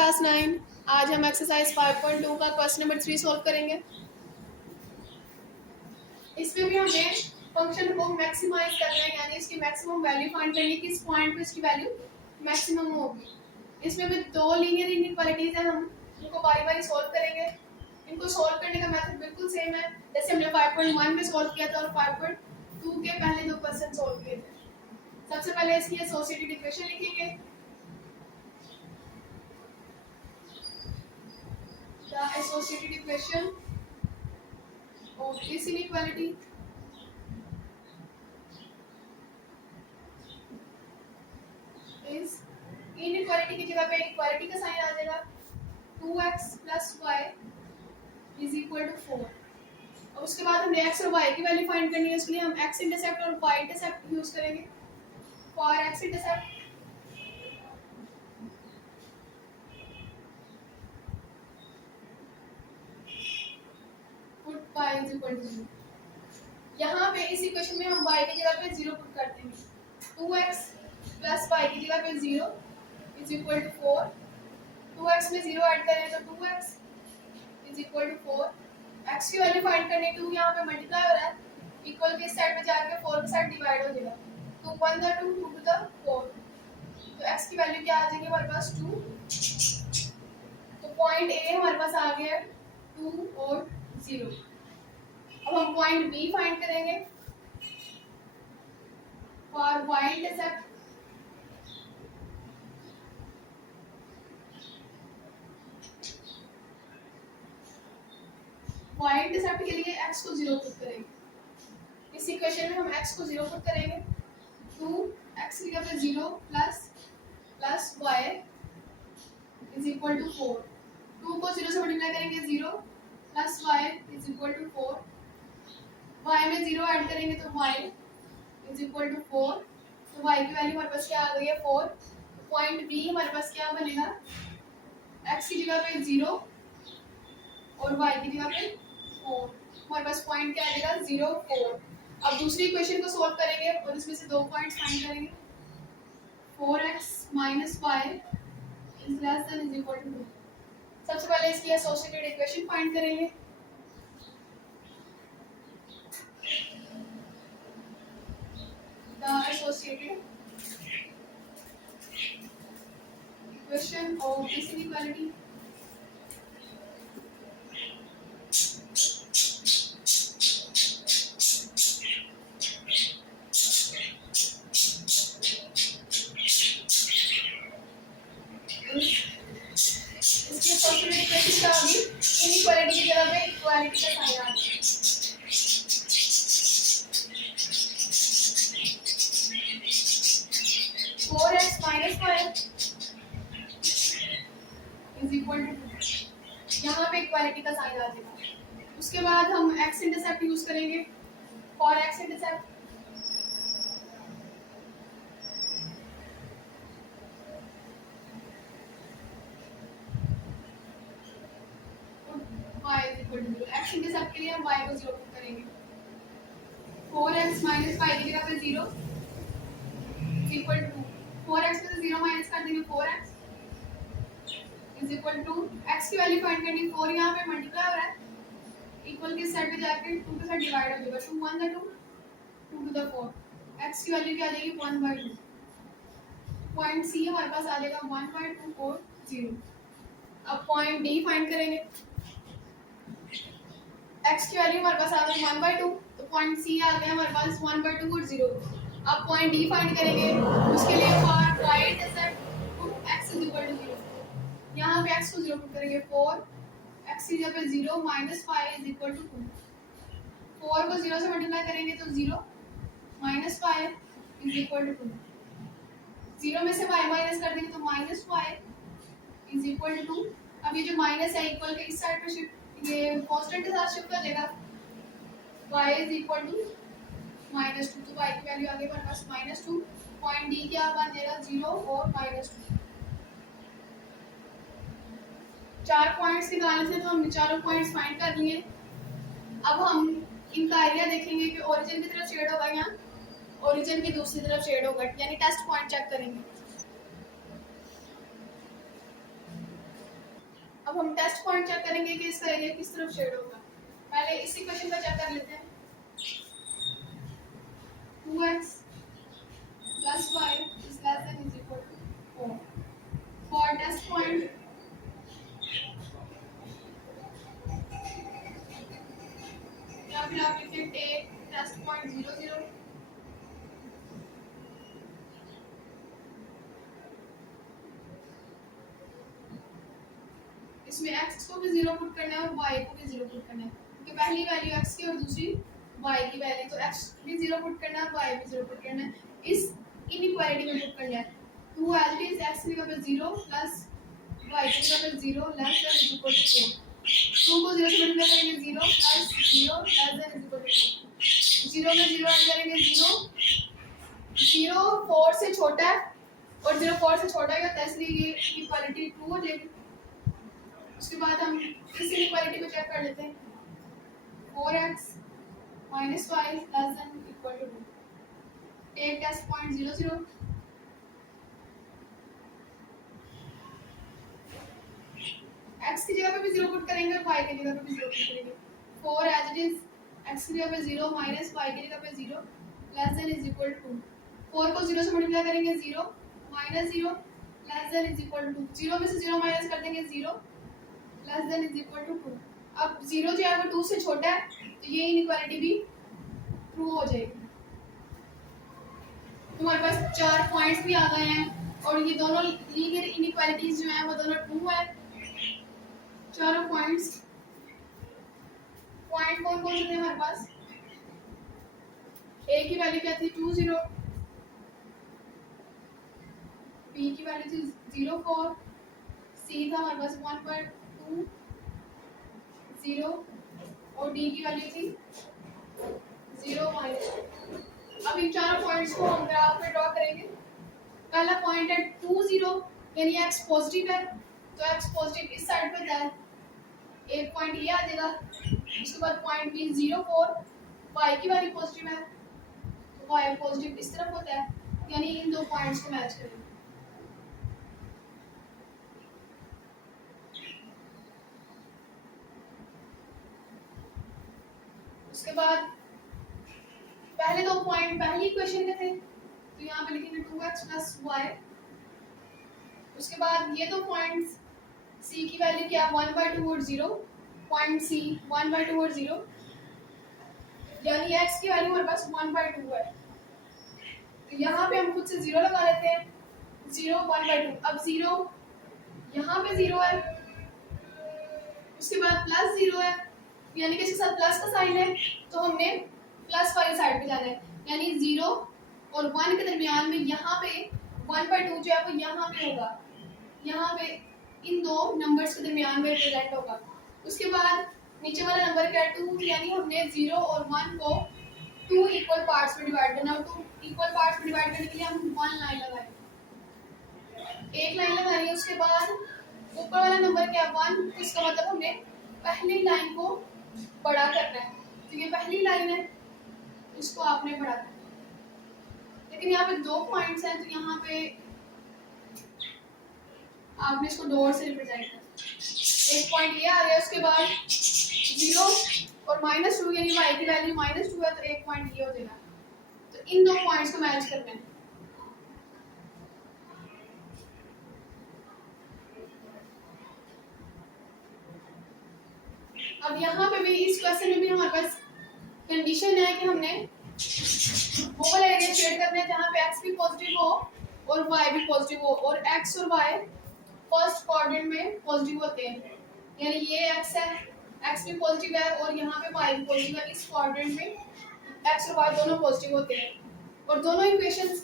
Class 9। आज हम exercise 5.2 का क्वेश्चन नंबर 3 सॉल्व करेंगे। इसमें भी हमें फंक्शन को मैक्सिमाइज करना है, यानी इसकी मैक्सिमम वैल्यू फाइंड करनी है, किस पॉइंट पे इसकी वैल्यू मैक्सिमम होगी। इसमें भी दो लीनियर इनइक्वालिटीज हैं, हम इनको बारी बारी सॉल्व करेंगे। इनको सॉल्व करने का मेथड बिल्कुल सेम है जैसे हमने 5.1 में सॉल्व किया था और 5.2 के पहले दो क्वेश्चन सॉल्व किए थे। सबसे पहले इसकी एसोसिएटेड इक्वेशन लिखेंगे। The associated equation of this inequality is, inequality की जगह पे इक्वालिटी का साइन आ जाएगा 2x plus y is equal to 4। और उसके बाद हमने x और y की वैल्यू फाइंड करनी है, उसके लिए हम x इंटरसेप्ट और y इंटरसेप्ट यूज करेंगे। For x intercept put y is equal to 0। यहाँ पे इस इक्वेशन में हम y की जगह पे 0 पुट कर देंगे। 2x प्लस y की जगह पे 0 इज इक्वल टू 4। 2x में 0 ऐड करें तो 2x is equal to 4। x की वैल्यू फाइंड करने के लिए यहाँ पे मल्टीप्लाई हो रहा है, इक्वल के इस साइड पे जाके 4 के साथ डिवाइड हो जाएगा। 2 1 द 2 2 टू द 4, तो x की वैल्यू क्या आ जाएगी हमारे पास 2। तो पॉइंट a हमारे पास आ गया 2 और 0। अब हम पॉइंट b फाइंड करेंगे। For y intercept y intercept के लिए x को 0 पुट करेंगे। इस इक्वेशन में हम x को 0 पुट करेंगे। 2x की जगह पे 0 plus y is equal to 4। 2 को 0 से मल्टीप्लाई करेंगे 0 plus y is equal to 4। y में 0 ऐड करेंगे तो y इज इक्वल टू 4। तो y की वैल्यू हमारे पास क्या आ गई है 4। पॉइंट b हमारे पास क्या बनेगा, x की जगह पे 0 और y की जगह पे 4। हमारे पास पॉइंट क्या आ जाएगा 0 4। अब दूसरी इक्वेशन को सॉल्व करेंगे और इसमें से दो पॉइंट्स फाइंड करेंगे। 4x minus y is less than is equal to 2। सबसे पहले इसकी एसोसिएटेड इक्वेशन फाइंड करेंगे। The associated equation of this inequality इसकी एसोसिएटेड इक्वेशन क्या होगी, इनइक्वालिटी की जगह पे इक्वालिटी का साइन आ जाएगा। 4x minus y is equal to 2। यहाँ पे इक्वालिटी का साइन आ जाएगा। उसके बाद हम x इंटरसेप्ट यूज करेंगे। For x intercept y is equal to 0। x intercept के लिए हम y को 0 पुट करेंगे। 4x minus y की जगह पे 0 is equal to 2। 4x में से 0 माइनस कर देंगे 4x is equal to x की वैल्यू फाइंड करनी। 4 यहाँ पे मल्टीप्लाई हो रहा है, इक्वल के साइड पे जाके 2 के साथ डिवाइड हो जाएगा। 2 1 द 2 2 टू द 4। x की वैल्यू क्या आ जाएगी 1/2। पॉइंट c हमारे पास आ जाएगा 1/2 और 0। अब पॉइंट d फाइंड करेंगे। x की वैल्यू हमारे पास आ गई 1/2, तो पॉइंट c आ गया हमारे पास 1/2 और 0। अब पॉइंट d फाइंड करेंगे, उसके लिए for y intercept put x is equal to 0। यहाँ पे x को 0 पुट करेंगे। 4 x की जगह पे 0 माइनस 5 इज इक्वल टू 2। 4 को 0 से मल्टीप्लाई करेंगे तो 0 माइनस 5 इज इक्वल टू 2। 0 में से y माइनस कर देंगे तो माइनस 5 इज इक्वल टू 2। अब ये जो माइनस है इक्वल के इस साइड पे शिफ्ट, ये कांस्टेंट के साथ शिफ्ट कर देगा। y इज इक्वल टू -2, तो y की वैल्यू आ गई हमारे पास -2। पॉइंट d क्या बन जाएगा 0 और -2। 4 पॉइंट्स निकालने थे तो हमने चारों पॉइंट्स फाइंड कर लिए। अब हम इनका एरिया देखेंगे कि ओरिजिन की तरफ शेड होगा यहाँ, ओरिजिन की दूसरी तरफ शेड होगा, यानी टेस्ट पॉइंट चेक करेंगे। अब हम टेस्ट पॉइंट चेक करेंगे कि इसका एरिया किस तरफ शेड होगा। पहले इस इक्वेशन का चेक कर लेते हैं। 2x plus y is less than is equal to 4. For test point, या फिर आप लिखिए टेक टेस्ट पॉइंट 0 0। इसमें x को भी 0 पुट करना है और y को भी 0 पुट करना है, क्योंकि पहली वैल्यू x की और दूसरी y की वैल्यू, तो x भी 0 पुट करना है, y भी 0 पुट करना है, इस इनइक्वालिटी में पुट करना है। 2 एज इट इज x की जगह पे 0 प्लस y की जगह पे 0 less than is equal to 4। 2 को 0 से मल्टीप्लाई करेंगे 0 plus 0 less than is equal to 4। 0 में 0 ऐड करेंगे 0 4 से छोटा है और 0 4 से छोटा है, तो इसलिए ये इक्वालिटी 2 हो जाएगी। उसके बाद हम इस इक्वालिटी को चेक कर लेते हैं। 4x minus y less than equal to 2. Take test point 0 0. x की जगह पे भी 0 पुट करेंगे और y की जगह पे भी 0 पुट करेंगे। 4 as it is, x की जगह पे 0 minus y की जगह पे 0 less than is equal to 2. 4 को 0 से मल्टीप्लाई करेंगे 0 minus 0 less than is equal to 0 में से 0 माइनस कर देंगे 0 less than is equal to 2। अब 0 जो है वो 2 से छोटा है, तो ये इनइक्वालिटी भी ट्रू हो जाएगी। हमारे पास 4 पॉइंट्स भी आ गए हैं और ये दोनों लीनियर इनइक्वालिटीज जो हैं वो दोनों ट्रू है। चारों पॉइंट कौन कौन से थे हमारे पास? a की वैल्यू क्या थी 2 0, b की वैल्यू थी 0 4, c था हमारे पास 1.2 0 और d की वैल्यू थी 0 -2। अब इन चारों पॉइंट्स को हम ग्राफ में ड्रॉ करेंगे। पहला पॉइंट है 2 0, यानी x पॉजिटिव है, तो x पॉजिटिव इस साइड पे है, एक पॉइंट ये आ जाएगा। उसके बाद पॉइंट b 0 4, y की वैल्यू पॉजिटिव है, तो y पॉजिटिव इस तरफ होता है, यानी इन दो पॉइंट्स को मैच करेंगे। उसके बाद पहले दो पॉइंट पहली इक्वेशन के थे, तो यहाँ पे लिखेंगे 2x plus y। उसके बाद ये दो पॉइंट्स c की वैल्यू क्या 1/2 और 0, पॉइंट c 1/2 और 0, यानी x की वैल्यू हमारे पास 1/2 है, तो यहाँ पे हम खुद से 0 लगा लेते हैं। 0 1/2, अब 0 यहाँ पे 0 है, उसके बाद प्लस 0 है, यानी कि इसके साथ प्लस का साइन है, तो हमने प्लस वाली साइड पे जाना है, यानी 0 और 1 के दरमियान में यहाँ पे 1/2 जो है वो यहाँ पे होगा, यहाँ पे इन दो नंबर्स के दरमियान में रिप्रेजेंट होगा। उसके बाद नीचे वाला नंबर क्या है 2, यानी हमने 0 और 1 को 2 इक्वल पार्ट्स में डिवाइड करना है। 2 इक्वल पार्ट्स में डिवाइड करने के लिए हम 1 लाइन लगाएंगे, एक लाइन लगानी है। उसके बाद ऊपर वाला नंबर क्या है 1, इसका मतलब हमने पहली लाइन को बड़ा करना है, तो ये पहली लाइन है, इसको आपने बड़ा करना है। लेकिन यहाँ पे दो पॉइंट्स हैं, तो यहाँ पे आपने इसको डॉट से रिप्रेजेंट करना है। एक पॉइंट ये आ गया, उसके बाद 0 और -2, यानी y की वैल्यू -2 है, तो एक पॉइंट ये हो जाएगा। तो इन दो पॉइंट्स को मैच करना है। अब यहाँ पे भी इस क्वेश्चन में भी हमारे पास कंडीशन है कि हमने वो वाला एरिया शेड करना है जहाँ पे x भी पॉजिटिव हो और y भी पॉजिटिव हो, और x और y फर्स्ट क्वाड्रेंट में पॉजिटिव होते हैं, यानी ये x है, x भी पॉजिटिव है और यहाँ पे y भी पॉजिटिव है। इस क्वाड्रेंट में x और y दोनों पॉजिटिव होते हैं, और दोनों इक्वेशंस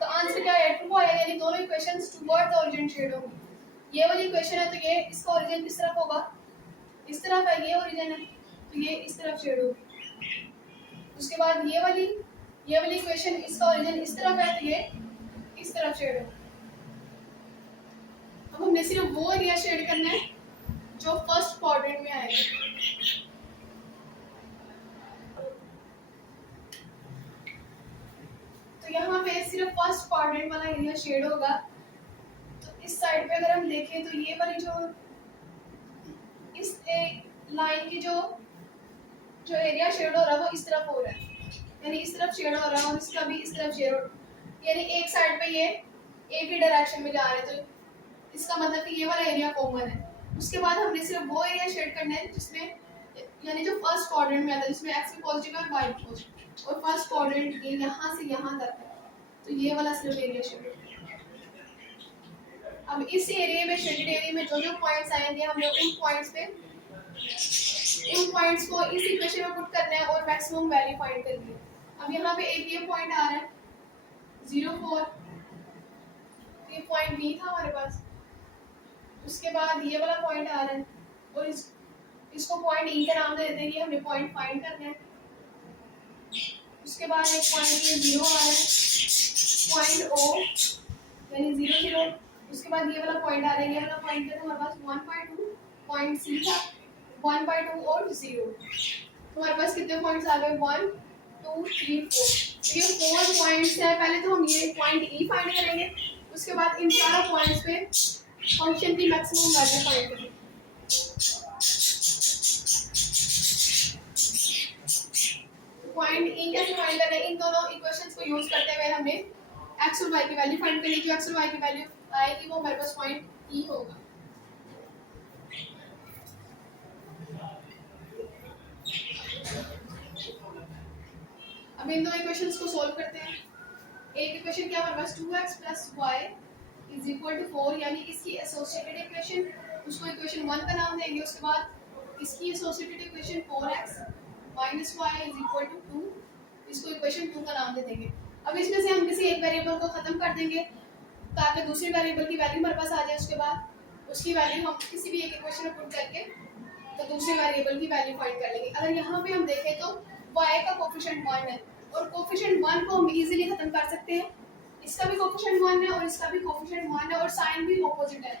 का आंसर क्या है ट्रू आएगा, यानी दोनों equations toward the origin shade होंगी। ये वाली इक्वेशन है, तो ये इसका ओरिजिन किस तरफ होगा, इस तरफ है, ये ओरिजिन है, तो ये इस तरफ शेड होगी। उसके बाद ये वाली इक्वेशन, इसका ओरिजिन इस तरफ है, तो ये इस तरफ शेड होगी। अब हमने सिर्फ वो एरिया शेड करना है जो फर्स्ट क्वाड्रेंट में आएगा। तो यहाँ पे सिर्फ फर्स्ट क्वाड्रेंट वाला एरिया शेड होगा। तो इस साइड पे अगर हम देखें तो ये वाली जो लाइन की जो जो एरिया शेड हो रहा है वो इस तरफ हो रहा है, यानी इस तरफ शेड हो रहा है और इसका भी इस तरफ शेड हो रहा है, यानी एक साइड पे ये एक ही डायरेक्शन में जा रहे हैं, तो इसका मतलब कि ये वाला एरिया कॉमन है। उसके बाद हमने सिर्फ वो एरिया शेड करना है जिसमें, यानी जो फर्स्ट क्वाड्रेंट में आता है, जिसमें एक्स भी पॉजिटिव है और वाई भी पॉजिटिव, और फर्स्ट क्वाड्रेंट ये यहाँ से यहाँ तक है, तो ये वाला सिर्फ एरिया शेड है। अब इस एरिया में, शेडेड एरिया में जो जो पॉइंट्स आएंगे हमने उन पॉइंट्स को इस इक्वेशन में पुट करना है और मैक्सिमम वैल्यू फाइंड करनी है। अब यहाँ पे एक ये पॉइंट आ रहा है 0,4, ये पॉइंट बी था हमारे पास। उसके बाद ये वाला पॉइंट आ रहा है और इसको पॉइंट ई का नाम दे देते हैं, ये हमने पॉइंट फाइंड करना है। उसके बाद एक पॉइंट ये 0 आ रहा है, पॉइंट ओ यानी 0 0। उसके बाद ये वाला पॉइंट आ रहा है, ये वाला पॉइंट है तो हमारे पास 1.2, पॉइंट सी था 1.2 और 0। तो हमारे पास कितने पॉइंट्स आ गए, 1 2 3 4। ये 4 पॉइंट्स है। पहले तो हम ये पॉइंट ई फाइंड करेंगे, उसके बाद इन चारों पॉइंट्स पे फंक्शन की मैक्सिमम वैल्यू फाइंड करेंगे। पॉइंट ई कैसे फाइंड करना है, इन दोनों इक्वेशंस को यूज करते हुए हमने एक्स और वाई की वैल्यू फाइंड करनी है। जो एक्स और वाई की वैल्यू आएगी वो हमारे पास पॉइंट ई होगा। अब इन दो इक्वेशंस को सॉल्व करते हैं। एक इक्वेशन क्या हमारे पास 2x + y = 4, यानी इसकी एसोसिएटेड इक्वेशन, उसको इक्वेशन 1 का नाम देंगे। उसके बाद इसकी एसोसिएटेड इक्वेशन 4x - y = 2, इसको इक्वेशन 2 का नाम दे देंगे। अब इसमें से हम किसी एक वेरिएबल को खत्म कर देंगे ताकि दूसरे वेरिएबल की वैल्यू हमारे पास आ जाए। उसके बाद उसकी वैल्यू हम किसी भी एक इक्वेशन में पुट करके तो दूसरे वेरिएबल की वैल्यू फाइंड कर लेंगे। अगर यहाँ पे हम देखें तो y का कोफिशिएंट 1 है और कोफिशिएंट 1 को हम इजीली खत्म कर सकते हैं। इसका भी कोफिशिएंट 1 है और इसका भी कोफिशिएंट 1 है और साइन भी ऑपोजिट है,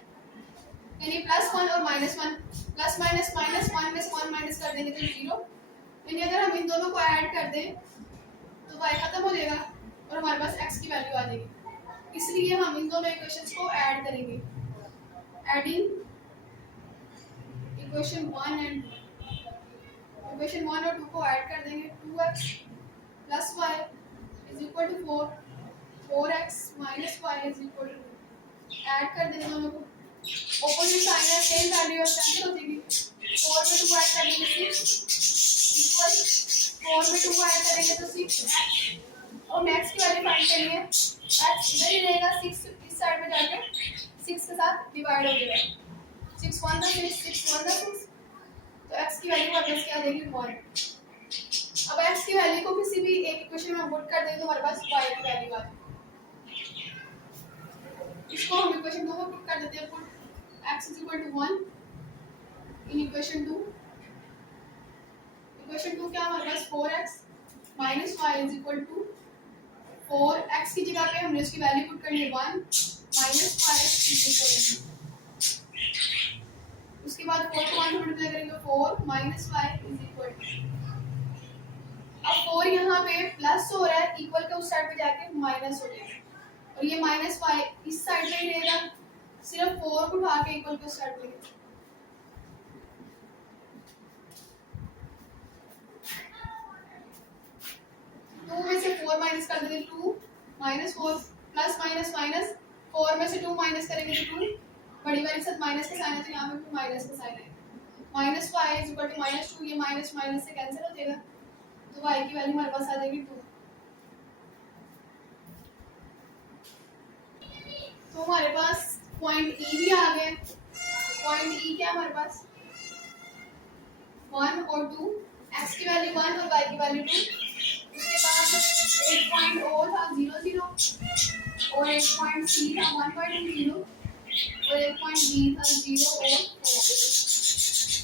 यानी +1 और -1, प्लस माइनस माइनस 1 में से 1 माइनस कर देंगे तो 0। यानी अगर हम इन दोनों को ऐड कर दें तो y खत्म हो जाएगा और हमारे पास x की वैल्यू आ जाएगी। इसलिए हम इन दोनों इक्वेशंस को ऐड करेंगे। एडिंग इक्वेशन 1 एंड 2, इक्वेशन 1 और 2 को ऐड कर देंगे। 2x + y = 4, 4x - y = 2। Add कर देंगे दोनों को, ऑपोजिट साइन है, सेम वैल्यू है, कैंसिल हो जाएगी। 4 में 2 ऐड कर देंगे 6 इक्वल 4 में 2 ऐड करेंगे तो 6x, और x की वैल्यू फाइंड करनी है। x इधर ही रहेगा, 6 इस साइड में जाके 6 के साथ डिवाइड हो जाएगा। 6 1 * 6, 6 1 * 6, तो x की वैल्यू हमारे पास क्या आ जाएगी 1। अब x की वैल्यू को किसी भी एक इक्वेशन में पुट कर देंगे तो हमारे पास y की वैल्यू आ जाएगी। इसको हम इक्वेशन 2 में पुट कर देते हैं। Put x = 1 in equation 2। Equation 2 क्या हमारे पास 4x - y = 4, x की जगह पे हमने उसकी वैल्यू पुट करनी है 1, -y = 2। उसके बाद 4 को 1 से मल्टीप्लाई करेंगे 4 - y = 2। अब 4 यहाँ पे प्लस हो रहा है, इक्वल के उस साइड पे जाके माइनस हो जाएगा और ये -y इस साइड पे ही रहेगा, सिर्फ 4 को उठा के इक्वल के उस साइड पे। 2 में से 4 माइनस कर देंगे 2 -4 प्लस माइनस माइनस 4 में से 2 माइनस करेंगे तो 2, बड़ी वाली के साथ माइनस का साइन है तो यहाँ पे भी माइनस का साइन है। -y = -2, ये माइनस माइनस से कैंसिल हो जाएगा तो y की वैल्यू हमारे पास आ जाएगी 2। तो हमारे पास पॉइंट E भी आ गया। पॉइंट E क्या हमारे पास 1 और 2, x की वैल्यू 1 और y की वैल्यू 2। उसके बाद एक पॉइंट O था 0 0 और एक पॉइंट C था 1.0 और एक पॉइंट B था 0 और 4।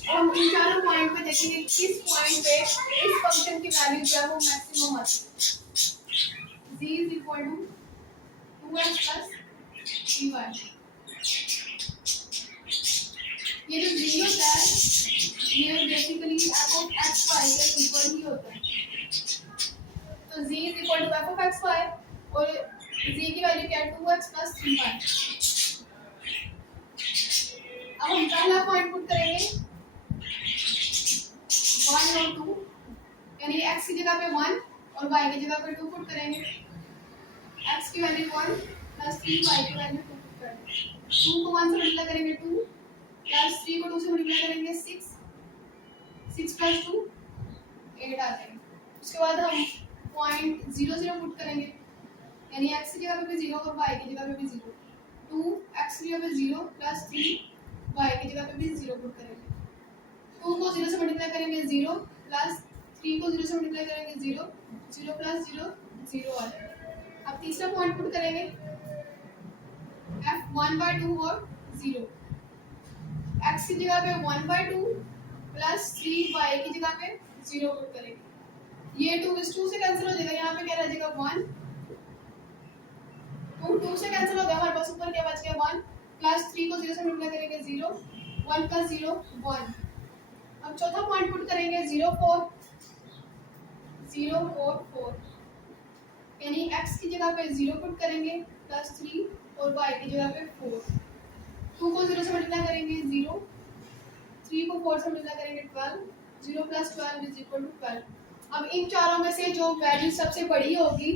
और हम इन चारों पॉइंट पे देखेंगे किस पॉइंट पे इस फंक्शन की वैल्यू जो है वो मैक्सिमम आती है। z = 2x + 3y। ये जो 0 होता है ये बेसिकली f(x, y) के इक्वल ही होता है। तो z = f(x, y) और z की वैल्यू क्या है 2x + 3y। अब हम पहला पॉइंट पुट करेंगे की जगह पे 2 पुट करेंगे, x की वैल्यू 1 प्लस 3 y की वैल्यू 2 पुट करेंगे। 2 को 1 से मल्टीप्लाई करेंगे 2 प्लस 3 को 2 से मल्टीप्लाई करेंगे 6, 6 प्लस 2 8 आ जाएंगे। उसके बाद हम पॉइंट 0 0 पुट करेंगे, यानी x की जगह पे भी 0 और y की जगह पे भी 0। 2 x की जगह पे 0 प्लस 3 y की जगह पे भी 0 पुट करेंगे। 2 को 0 से मल्टीप्लाई करेंगे 0 प्लस 3 को 0 से मल्टीप्लाई करेंगे 0, 0 प्लस 0 0 आ जाएगा। अब तीसरा पॉइंट पुट करेंगे f 1/2 और 0। x की जगह पे 1/2 प्लस 3 y की जगह पे 0 पुट करेंगे। ये 2 इस 2 से कैंसिल हो जाएगा, यहाँ पे क्या रह जाएगा 1, 2 से कैंसिल हो गया, हमारे पास ऊपर क्या बच गया 1 प्लस 3 को 0 से मल्टीप्लाई करेंगे 0, 1 प्लस 0 1। अब चौथा पॉइंट पुट करेंगे 0 4 0 4 4, यानी x की जगह पे 0 पुट करेंगे प्लस 3 और y की जगह पे 4। 2 को 0 से मल्टीप्लाई करेंगे 0, 3 को 4 से मल्टीप्लाई करेंगे 12, 0 प्लस 12 इज इक्वल टू 12। अब इन चारों में से जो वैल्यू सबसे बड़ी होगी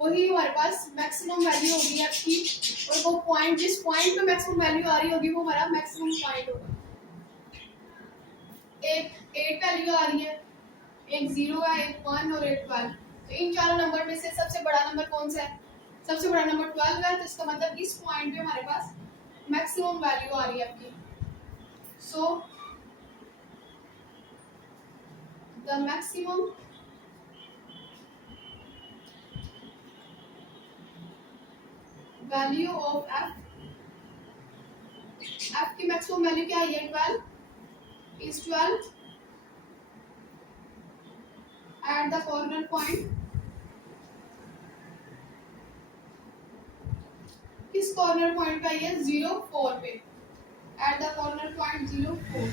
वही हमारे पास मैक्सिमम वैल्यू होगी आपकी, और वो पॉइंट जिस पॉइंट पे मैक्सिमम वैल्यू आ रही होगी वो हमारा मैक्सिमम पॉइंट होगा। एक 8 वैल्यू आ रही है, एक 0 है, एक 1 और एक 12। तो इन चारों नंबर में से सबसे बड़ा नंबर कौन सा है? सबसे बड़ा नंबर 12 है, तो इसका मतलब इस पॉइंट पे हमारे पास मैक्सिमम वैल्यू आ रही है आपकी। So the maximum value of f, f की मैक्सिमम वैल्यू क्या है? 12 is 12 at the corner point। किस कॉर्नर पॉइंट पे आई है? 0 4 पे, at the corner point 0 4।